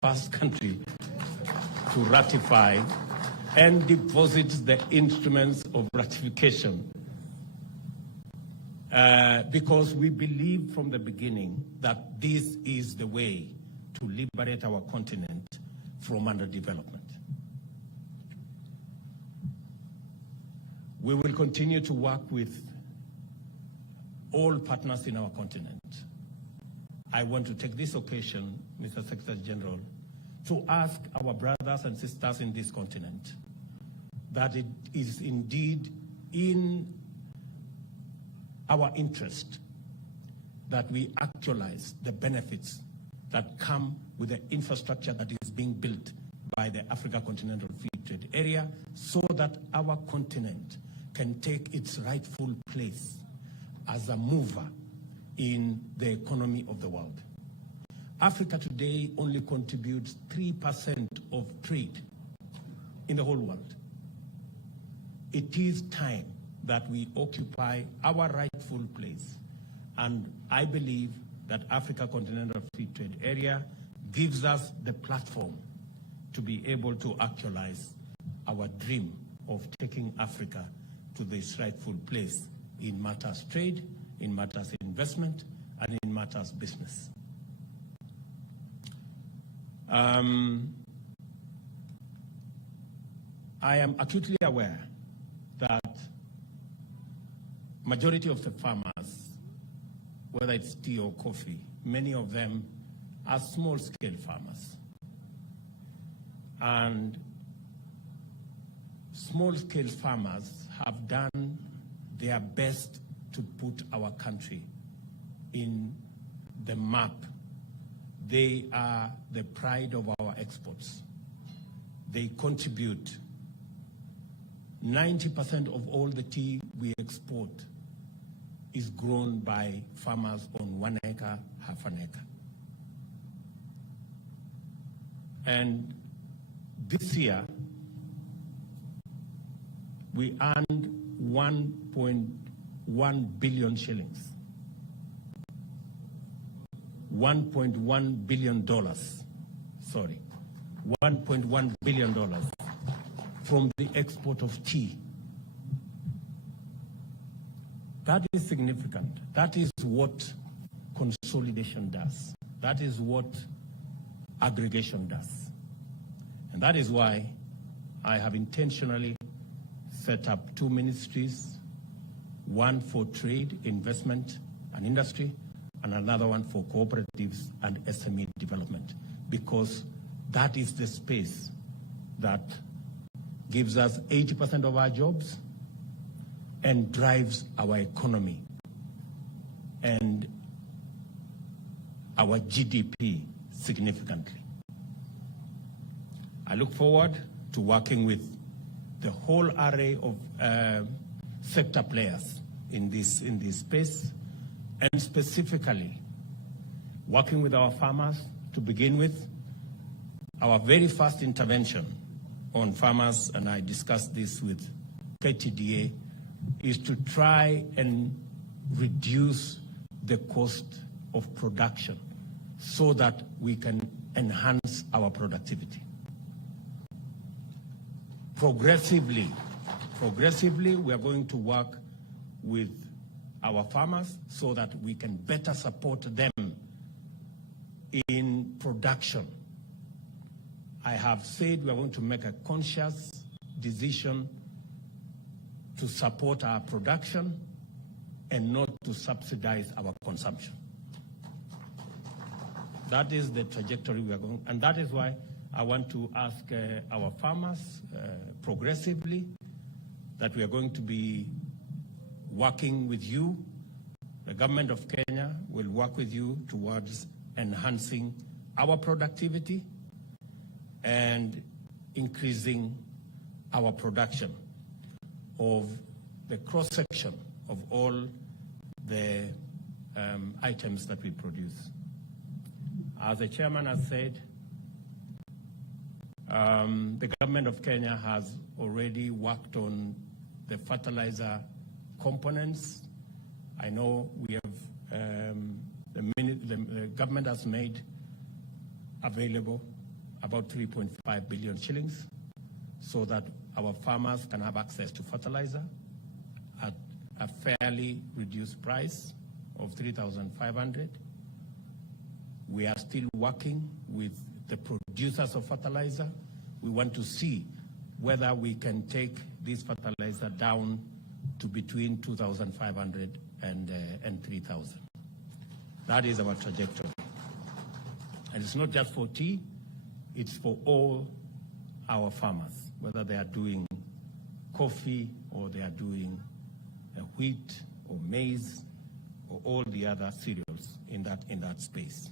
first country to ratify and deposit the instruments of ratification because we believe from the beginning that this is the way to liberate our continent from underdevelopment. We will continue to work with all partners in our continent. I want to take this occasion, Mr. Secretary General, to ask our brothers and sisters in this continent that it is indeed in our interest that we actualize the benefits that come with the infrastructure that is being built by the Africa Continental Free Trade Area so that our continent can take its rightful place as a mover in the economy of the world. Africa today only contributes 3% of trade in the whole world. It is time that we occupy our rightful place. And I believe that Africa Continental Free Trade Area gives us the platform to be able to actualize our dream of taking Africa to this rightful place in matters trade, in matters investment, and in matters business. I am acutely aware that majority of the farmers, whether it's tea or coffee, many of them are small-scale farmers. And small-scale farmers have done their best to put our country in the map. They are the pride of our exports. They contribute 90% of all the tea we export is grown by farmers on 1 acre, half an acre. And this year, we earned 1.1 billion shillings. $1.1 billion, sorry, $1.1 billion from the export of tea. That is significant. That is what consolidation does. That is what aggregation does. And that is why I have intentionally set up 2 ministries, one for trade, investment, and industry, and another one for cooperatives and SME development, because that is the space that gives us 80% of our jobs and drives our economy and our GDP significantly. I look forward to working with the whole array of sector players in this space, and specifically working with our farmers to begin with. Our very first intervention on farmers, and I discussed this with KTDA, is to try and reduce the cost of production so that we can enhance our productivity. Progressively, we are going to work with our farmers so that we can better support them in production. I have said we are going to make a conscious decision to support our production and not to subsidize our consumption. That is the trajectory we are going, and that is why I want to ask our farmers progressively that we are going to be working with you. The government of Kenya will work with you towards enhancing our productivity and increasing our production of the cross-section of all the items that we produce. As the chairman has said, the government of Kenya has already worked on the fertilizer components. I know we have, the government has made available about 3.5 billion shillings so that our farmers can have access to fertilizer at a fairly reduced price of 3,500. We are still working with the producers of fertilizer. We want to see whether we can take this fertilizer down to between 2,500 and 3,000. That is our trajectory. And it's not just for tea, it's for all our farmers, whether they are doing coffee or they are doing wheat or maize or all the other cereals in that space.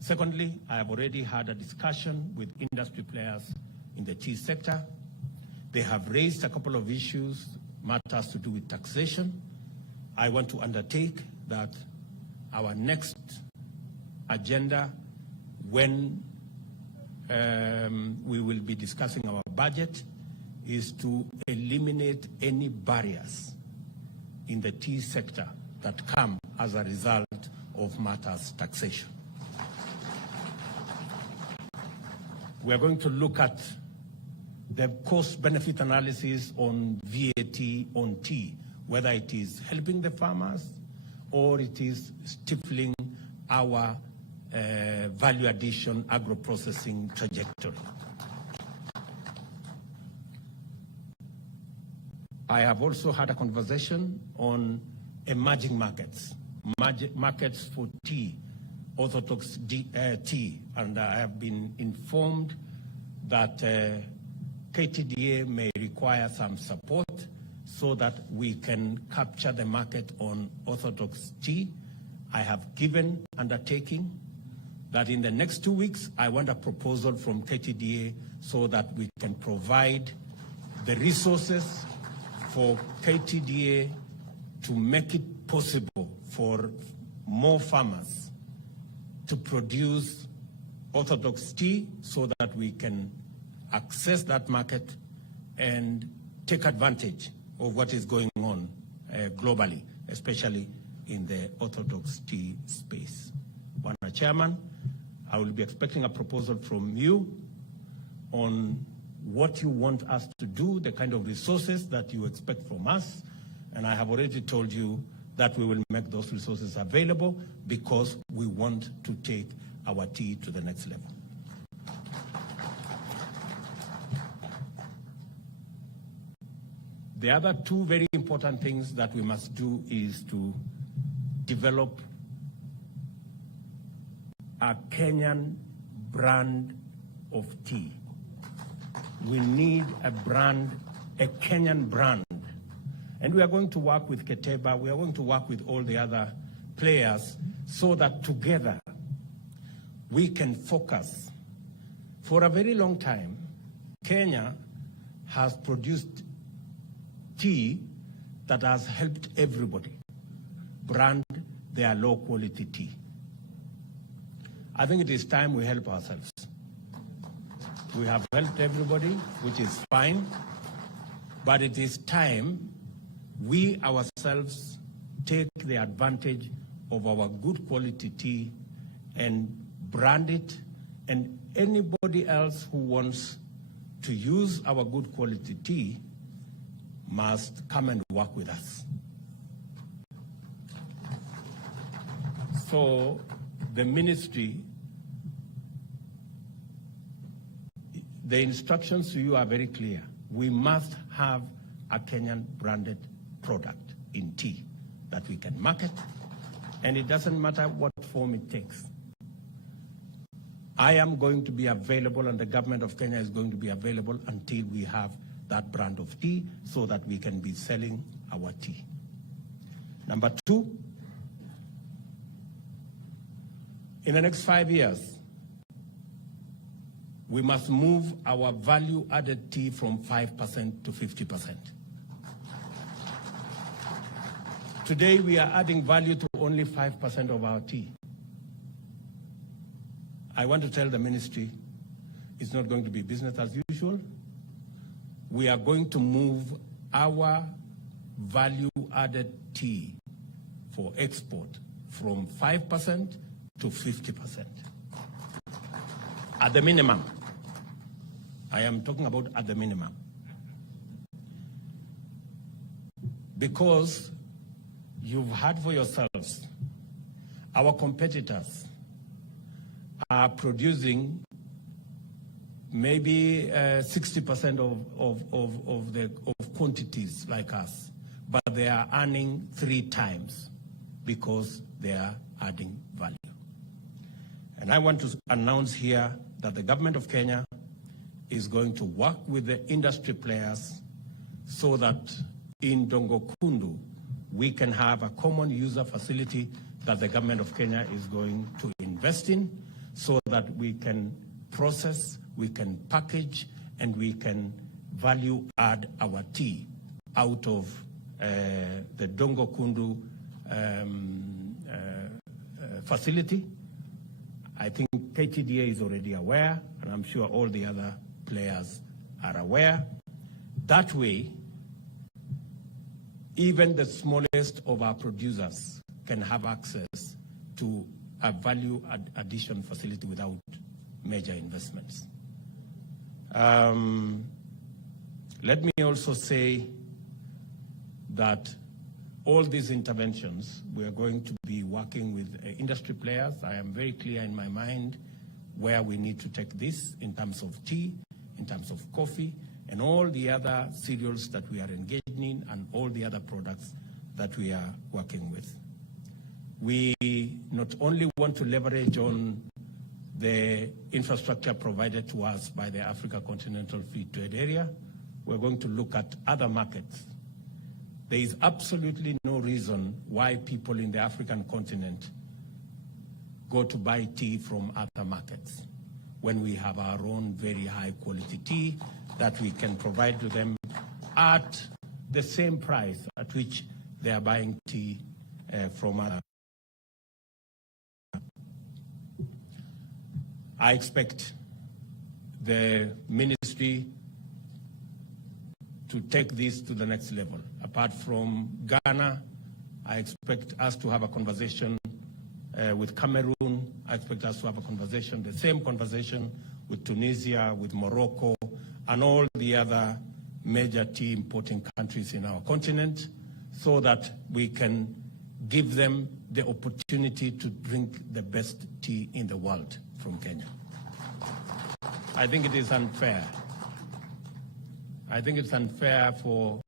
Secondly, I have already had a discussion with industry players in the tea sector. They have raised a couple of issues, matters to do with taxation. I want to undertake that our next agenda, when we will be discussing our budget, is to eliminate any barriers in the tea sector that come as a result of matters taxation. We are going to look at the cost-benefit analysis on VAT on tea, whether it is helping the farmers or it is stifling our value addition agro-processing trajectory. I have also had a conversation on emerging markets, markets for tea, orthodox tea, and I have been informed that KTDA may require some support so that we can capture the market on orthodox tea. I have given undertaking that in the next 2 weeks, I want a proposal from KTDA so that we can provide the resources for KTDA to make it possible for more farmers to produce orthodox tea so that we can access that market and take advantage of what is going on globally, especially in the orthodox tea space. Bwana Chairman, I will be expecting a proposal from you on what you want us to do, the kind of resources that you expect from us, and I have already told you that we will make those resources available because we want to take our tea to the next level. The other two very important things that we must do is to develop a Kenyan brand of tea. We need a brand, a Kenyan brand. And we are going to work with Keteba, we are going to work with all the other players so that together we can focus. For a very long time, Kenya has produced tea that has helped everybody brand their low-quality tea. I think it is time we help ourselves. We have helped everybody, which is fine, but it is time we ourselves take the advantage of our good quality tea and brand it, and anybody else who wants to use our good quality tea must come and work with us. So the ministry, the instructions to you are very clear. We must have a Kenyan branded product in tea that we can market, and it doesn't matter what form it takes. I am going to be available, and the government of Kenya is going to be available until we have that brand of tea so that we can be selling our tea. Number two, in the next 5 years, we must move our value-added tea from 5% to 50%. Today, we are adding value to only 5% of our tea. I want to tell the ministry it's not going to be business as usual. We are going to move our value-added tea for export from 5% to 50%. At the minimum. I am talking about at the minimum. Because you've heard for yourselves, our competitors are producing maybe 60% of quantities like us, but they are earning 3 times because they are adding value. And I want to announce here that the government of Kenya is going to work with the industry players so that in Dongokundu we can have a common user facility that the government of Kenya is going to invest in so that we can process, we can package, and we can value add our tea out of the Dongokundu facility. I think KTDA is already aware, and I'm sure all the other players are aware. That way, even the smallest of our producers can have access to a value addition facility without major investments. Let me also say that all these interventions, we are going to be working with industry players. I am very clear in my mind where we need to take this in terms of tea, in terms of coffee, and all the other cereals that we are engaging in, and all the other products that we are working with. We not only want to leverage on the infrastructure provided to us by the Africa Continental Free Trade Area, we're going to look at other markets. There is absolutely no reason why people in the African continent go to buy tea from other markets when we have our own very high quality tea that we can provide to them at the same price at which they are buying tea from other. I expect the ministry to take this to the next level. Apart from Ghana, I expect us to have a conversation with Cameroon. I expect us to have a conversation, the same conversation with Tunisia, with Morocco, and all the other major tea importing countries in our continent, so that we can give them the opportunity to drink the best tea in the world from Kenya. I think it is unfair. I think it's unfair for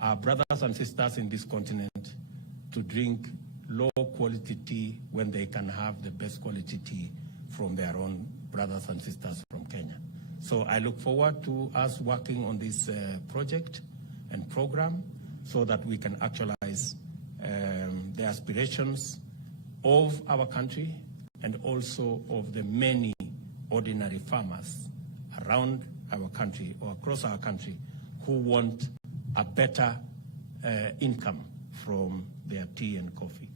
our brothers and sisters in this continent to drink low-quality tea when they can have the best quality tea from their own brothers and sisters from Kenya. So I look forward to us working on this project and program so that we can actualize the aspirations of our country and also of the many ordinary farmers around our country or across our country who want a better income from their tea and coffee.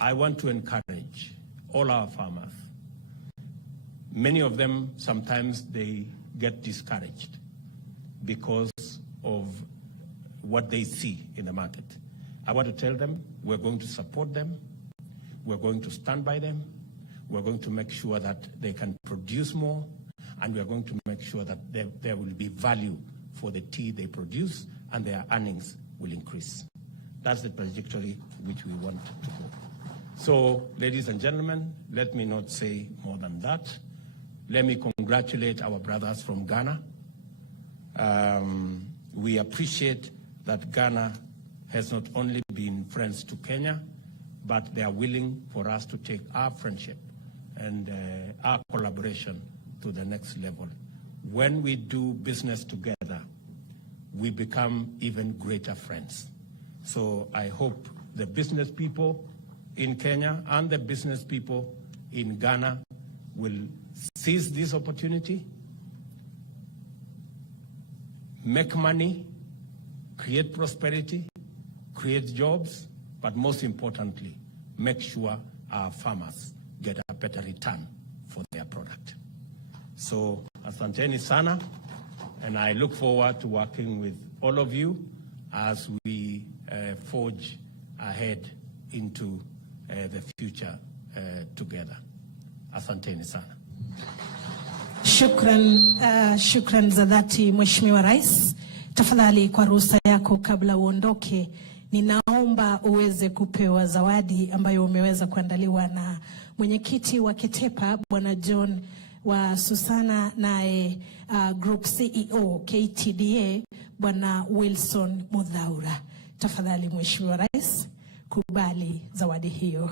I want to encourage all our farmers. Many of them, sometimes they get discouraged because of what they see in the market. I want to tell them we're going to support them, we're going to stand by them, we're going to make sure that they can produce more, and we're going to make sure that there will be value for the tea they produce and their earnings will increase. That's the trajectory which we want to go. So, ladies and gentlemen, let me not say more than that. Let me congratulate our brothers from Ghana. We appreciate that Ghana has not only been friends to Kenya, but they are willing for us to take our friendship and our collaboration to the next level. When we do business together, we become even greater friends. So I hope the business people in Kenya and the business people in Ghana will seize this opportunity, make money, create prosperity, create jobs, but most importantly, make sure our farmers get a better return for their product. So, asanteni sana, and I look forward to working with all of you as we forge ahead into the future together. Asanteni sana. Shukran za dhati Mheshimiwa Rais. Tafadhali kwa ruhusa yako kabla uondoke, ninaomba uweze kupewa zawadi ambayo umeweza kuandaliwa na mwenyekiti wa KETEPA Bwana John wa Susana, naye Group CEO KTDA Bwana Wilson Mudhaura. Tafadhali Mheshimiwa Rais, kubali zawadi hiyo.